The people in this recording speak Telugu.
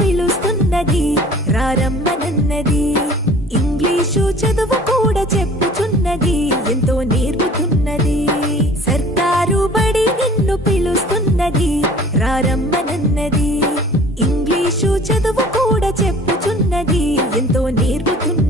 పిలుస్తున్నది, రారమ్మనన్నది. ఇంగ్లీషు చదువు కూడా చెప్పుచున్నది, ఎంతో నేర్పుతున్నది. సర్కారు బడి నిన్ను పిలుస్తున్నది, రారమ్మనన్నది. ఇంగ్లీషు చదువు కూడా చెప్పుచున్నది, ఎంతో నేర్పుతున్నది.